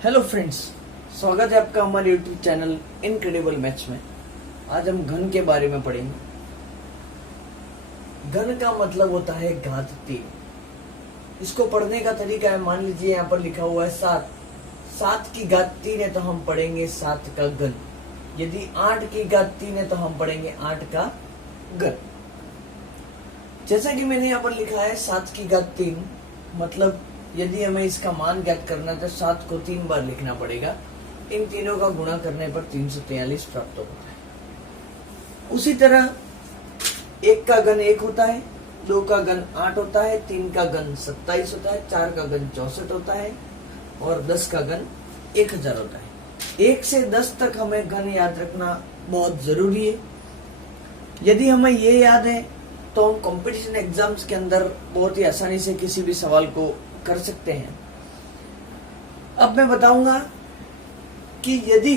Hello friends, स्वागत है आपका हमारे यूट्यूब चैनल इनक्रेडिबल मैथ्स में। आज हम घन के बारे में पढ़ेंगे। घन का मतलब होता है घात 3। इसको पढ़ने का तरीका है, मान लीजिए यहाँ पर लिखा हुआ है 7। 7 की घात 3 है तो हम पढ़ेंगे 7 का घन। यदि 8 की घात 3 है तो हम पढ़ेंगे 8 का घन। जैसा कि मैंने यहाँ पर लिखा है 7 की घात 3, मतलब यदि हमें इसका मान ज्ञात करना है तो 7 को 3 बार लिखना पड़ेगा। इन तीनों का गुणा करने पर 343 प्राप्त होता है। उसी तरह 1 का घन 1 होता है, 2 का घन 8 होता है, 3 का घन 27 होता है, 4 का घन 64 होता है और 10 का घन 1000 होता है। 1 से 10 तक हमें घन याद रखना बहुत जरूरी है। यदि हमें ये याद है तो हम कंपटीशन एग्जाम्स के अंदर बहुत ही आसानी से किसी भी सवाल को कर सकते हैं। अब मैं बताऊंगा कि यदि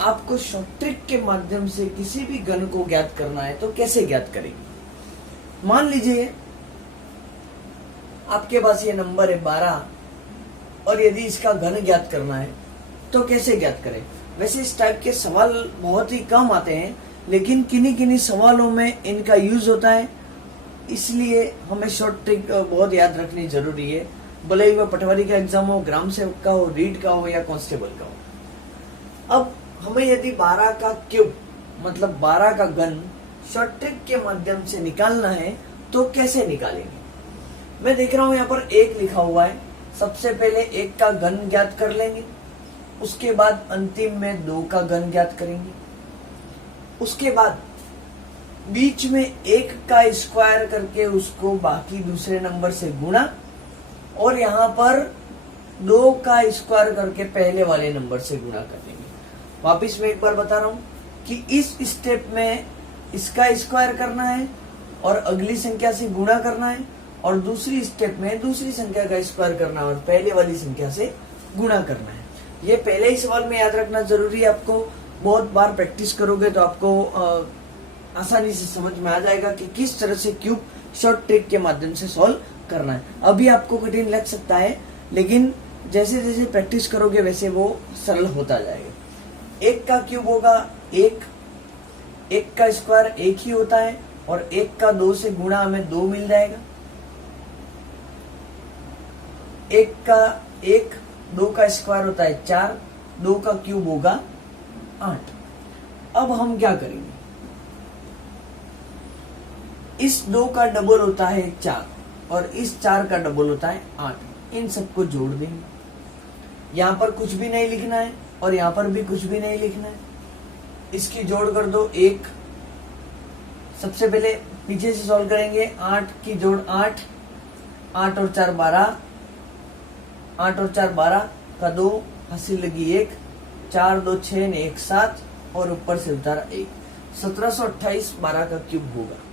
आपको शॉर्ट ट्रिक के माध्यम से किसी भी घन को ज्ञात करना है तो कैसे ज्ञात करेंगे। मान लीजिए आपके पास ये नंबर है 12 और यदि इसका घन ज्ञात करना है तो कैसे ज्ञात करें। वैसे इस टाइप के सवाल बहुत ही कम आते हैं, लेकिन किन्हीं सवालों में इनका यूज होता है, इसलिए हमें शॉर्ट ट्रिक बहुत याद रखनी जरूरी है। भले ही वह पटवारी का एग्जाम हो, ग्राम सेवक का हो, रीड का हो या कांस्टेबल का हो। अब हमें यदि 12 का क्यूब मतलब 12 का घन शॉर्ट ट्रिक के माध्यम से निकालना है तो कैसे निकालेंगे। मैं देख रहा हूं यहाँ पर 1 लिखा हुआ है। सबसे पहले 1 का घन ज्ञात कर लेंगे, उसके बाद अंतिम में 2 का घन ज्ञात करेंगे, उसके बाद बीच में 1 का स्क्वायर करके उसको बाकी दूसरे नंबर से गुणा और यहाँ पर 2 का स्क्वायर करके पहले वाले नंबर से गुणा कर देंगे। वापिस मैं एक बार बता रहा हूं कि इस स्टेप में इसका स्क्वायर करना है और अगली संख्या से गुणा करना है, और दूसरी स्टेप में दूसरी संख्या का स्क्वायर करना है और पहले वाली संख्या से गुणा करना है। ये पहले ही सवाल में याद रखना जरूरी है। आपको बहुत बार प्रैक्टिस करोगे तो आपको आसानी से समझ में आ जाएगा कि किस तरह से क्यूब शॉर्ट ट्रिक के माध्यम से सॉल्व करना है। अभी आपको कठिन लग सकता है, लेकिन जैसे जैसे प्रैक्टिस करोगे वैसे वो सरल होता जाएगा। 1 का क्यूब होगा 1, 1 का स्क्वायर 1 ही होता है और 1 का 2 से गुणा हमें 2 मिल जाएगा। 1 का 1, 2 का स्क्वायर होता है 4, 2 का क्यूब होगा 8। अब हम क्या करेंगे, इस 2 का डबल होता है 4 और इस 4 का डबल होता है 8। इन सबको जोड़ देंगे। यहां पर कुछ भी नहीं लिखना है और यहां पर भी कुछ भी नहीं लिखना है। इसकी जोड़ कर दो 1। सबसे पहले पीछे से सॉल्व करेंगे। 8 की जोड़ 8, 8 और 4 12, 8 और 4 12 का 2 हासिल लगी 1, 4 2 6 ने 1 7 और ऊपर से उतारा 1। 1728 12 का क्यूब होगा।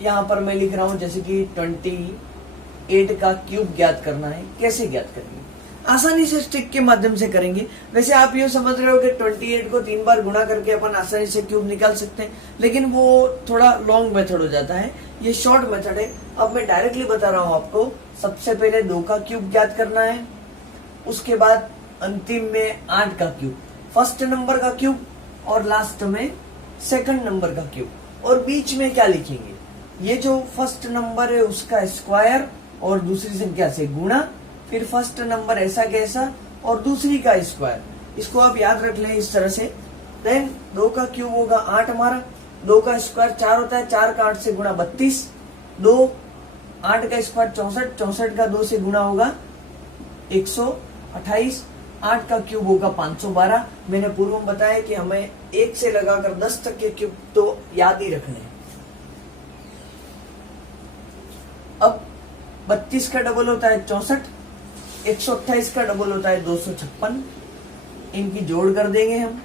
यहाँ पर मैं लिख रहा हूं जैसे कि 28 का क्यूब ज्ञात करना है। कैसे ज्ञात करेंगे, आसानी से स्टिक के माध्यम से करेंगे। वैसे आप ये समझ रहे हो कि 28 को 3 बार गुणा करके अपन आसानी से क्यूब निकाल सकते हैं, लेकिन वो थोड़ा लॉन्ग मेथड हो जाता है। ये शॉर्ट मेथड है। अब मैं डायरेक्टली बता रहा हूं आपको। सबसे पहले 2 का क्यूब ज्ञात करना है, उसके बाद अंतिम में 8 का क्यूब, फर्स्ट नंबर का क्यूब और लास्ट में सेकंड नंबर का क्यूब, और बीच में क्या लिखेंगे, ये जो फर्स्ट नंबर है उसका स्क्वायर और दूसरी संख्या से गुणा, फिर फर्स्ट नंबर ऐसा कैसा और दूसरी का स्क्वायर। इसको आप याद रख लें इस तरह से। देन 2 का क्यूब होगा 8 हमारा, 2 का स्क्वायर 4 होता है, 4 का 8 से गुणा 32, 2 8 का स्क्वायर 64, 64 का 2 से गुणा होगा 128, 8 का क्यूब होगा 512। मैंने पूर्व में बताया कि हमें 1 से लगाकर 10 तक के क्यूब तो याद ही रखने हैं। अब 32 का डबल होता है 64, 128 का डबल होता है 256। इनकी जोड़ कर देंगे हम।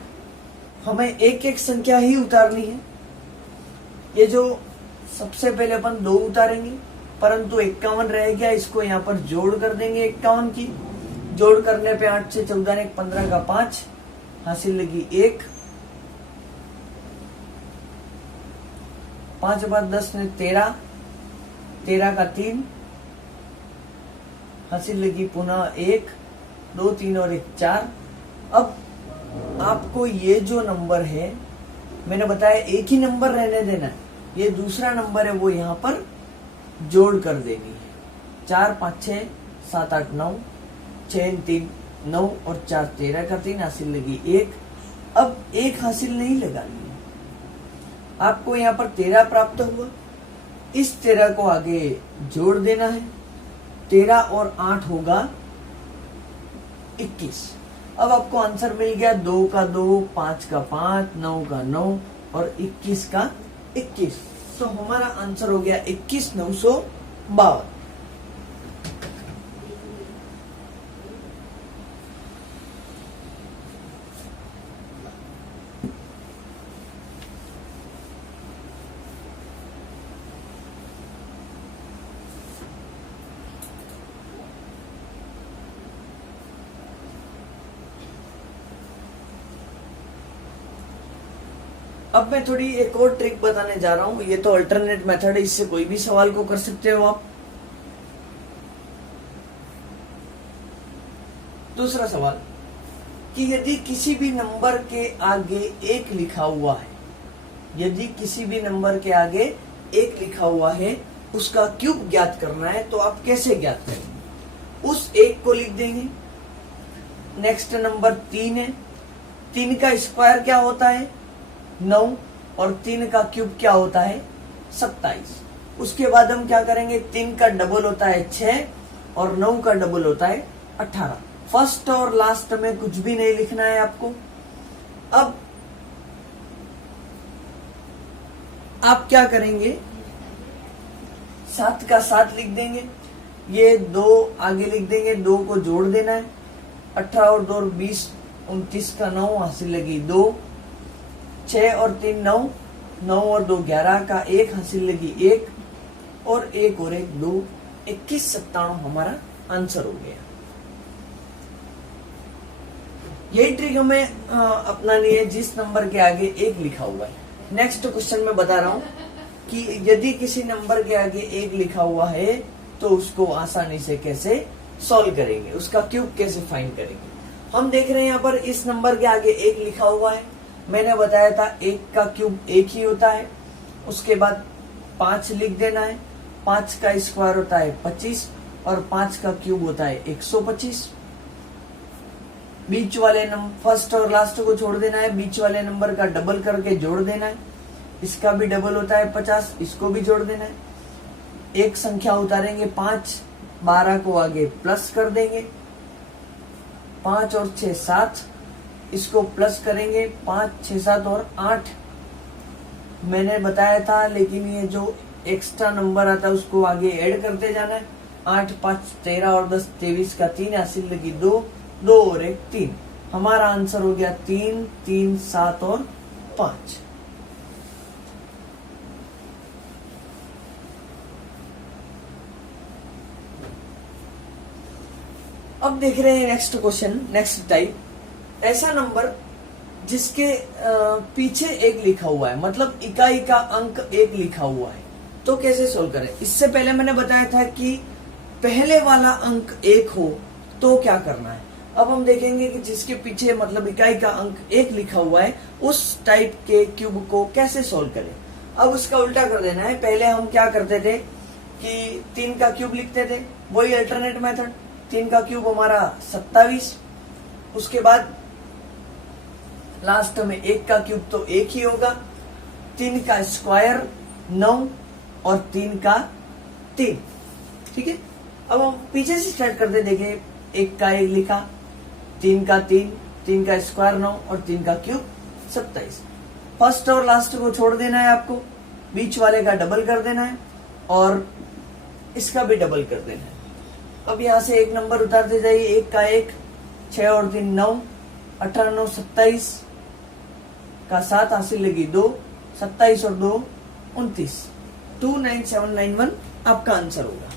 हमें एक एक संख्या ही उतारनी है। ये जो सबसे पहले अपन 2 उतारेंगे, परंतु 51 रह गया, इसको यहाँ पर जोड़ कर देंगे 51 की। जोड़ करने पे 8 से 14 ने 15 का 5 हासिल लगी 1, 5 बाद 10 ने 13, 13 का 3 हासिल लगी पुनः 1, 2 3 और 1 4। अब आपको ये जो नंबर है, मैंने बताया एक ही नंबर रहने देना है, ये दूसरा नंबर है वो यहाँ पर जोड़ कर देनी है। 4 5 6 7 8 9, 6 3 9 और 4 13 का 3 हासिल लगी 1। अब 1 हासिल नहीं लगानी है, आपको यहाँ पर 13 प्राप्त हुआ। इस 13 को आगे जोड़ देना है, 13 और 8 होगा 21। अब आपको आंसर मिल गया 2 का 2, 5 का 5, 9 का 9 और 21 का 21। तो हमारा आंसर हो गया 21,952। अब मैं थोड़ी एक और ट्रिक बताने जा रहा हूं। ये तो अल्टरनेट मेथड है, इससे कोई भी सवाल को कर सकते हो आप। दूसरा सवाल कि यदि किसी भी नंबर के आगे 1 लिखा हुआ है, यदि किसी भी नंबर के आगे 1 लिखा हुआ है, उसका क्यूब ज्ञात करना है, तो आप कैसे ज्ञात करेंगे? उस 1 को लिख देंगे। नेक्स्ट नंबर 3 है, 3 का स्क्वायर क्या होता है? 9 और 3 का क्यूब क्या होता है? 27। उसके बाद हम क्या करेंगे? 3 का डबल होता है 6 और 9 का डबल होता है 18। फर्स्ट और लास्ट में कुछ भी नहीं लिखना है आपको। अब आप क्या करेंगे? 7 का 7 लिख देंगे, ये 2 आगे लिख देंगे, 2 को जोड़ देना है। 18 और 2 20, 29 का 9 हासिल लगी 2। 6 और 3 9, 9 और 2 11 का 1 हासिल लगी 1 और 1 और 1 2, 21 97 हमारा आंसर हो गया। यही ट्रिक हमें अपनानी है जिस नंबर के आगे 1 लिखा हुआ है। नेक्स्ट क्वेश्चन में बता रहा हूं कि यदि किसी नंबर के आगे 1 लिखा हुआ है तो उसको आसानी से कैसे सॉल्व करेंगे, उसका क्यूब कैसे फाइंड करेंगे। हम देख रहे हैं यहाँ पर इस नंबर के आगे 1 लिखा हुआ है। मैंने बताया था 1 का क्यूब 1 ही होता है। उसके बाद 5 लिख देना है। 5 का स्क्वायर होता है 25 और 5 का क्यूब होता है 125। बीच वाले नंबर फर्स्ट और लास्ट को छोड़ देना है, बीच वाले नंबर का डबल करके जोड़ देना है। इसका भी डबल होता है 50, इसको भी जोड़ देना है। एक संख्या उतारेंगे 5, 12 को आगे प्लस कर देंगे। 5 और 6 7, इसको प्लस करेंगे। 5 6 7 और 8 मैंने बताया था, लेकिन ये जो एक्स्ट्रा नंबर आता है उसको आगे ऐड करते जाना है। 8 5 13 और 10 23 का 3 हासिल लगी 2, 2 और 1 3। हमारा आंसर हो गया 3 3 7 और 5। अब देख रहे हैं नेक्स्ट क्वेश्चन, नेक्स्ट टाइप। ऐसा नंबर जिसके पीछे 1 लिखा हुआ है, मतलब इकाई का अंक 1 लिखा हुआ है, तो कैसे सोल्व करें। इससे पहले मैंने बताया था कि पहले वाला अंक 1 हो तो क्या करना है। अब हम देखेंगे कि जिसके पीछे मतलब इकाई का अंक 1 लिखा हुआ है, उस टाइप के क्यूब को कैसे सोल्व करें। अब उसका उल्टा कर देना है। पहले हम क्या करते थे कि 3 का क्यूब लिखते थे, वही अल्टरनेट मेथड। 3 का क्यूब हमारा 27। उसके बाद लास्ट में 1 का क्यूब तो 1 ही होगा। 3 का स्क्वायर 9 और 3 का 3। ठीक है, अब हम पीछे से स्टार्ट करते देखें। 1 का 1 लिखा, 3 का 3, 3 का स्क्वायर 9 और 3 का क्यूब 27। फर्स्ट और लास्ट को छोड़ देना है आपको, बीच वाले का डबल कर देना है और इसका भी डबल कर देना है। अब यहां से एक नंबर उतारते जाइए। 1 का 1, 6 और 3 9, 18 9 27 का 7 हासिल लगी 2, 27 और 2 29। 29791 आपका आंसर होगा।